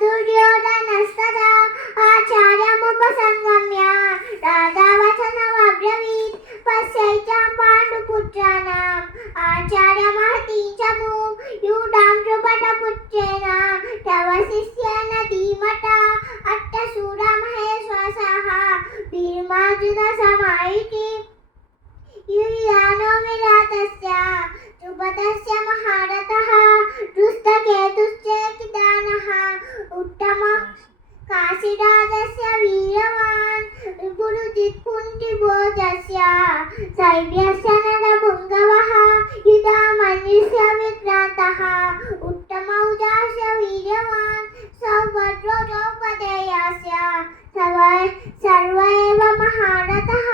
दुर्योधनस्तदा आचार्यमुपसंगम्य राधावचनमब्रवीत् पश्यैतां पाण्डुपुत्राणाम् आचार्यमहतीं च मूं यूढां द्रुपदपुत्रेण तव शिष्येन धीमता अट्टशूरा महेश्वरः भीमार्जुनसमायुधि युयुधानो विराटस्य द्रुपदस्य महारथः दुष्टकेतुश्चेकितानः उत्तमः काशीराजस्य वीरवान् पुरुजित्कुन्तिभोजस्य शैब्यस्य नरपुङ्गवः युधामन्युस्य विक्रान्तः उत्तमौजास्य वीर्यवान् सौभद्रो द्रौपदेयस्य सर्व एव महारथः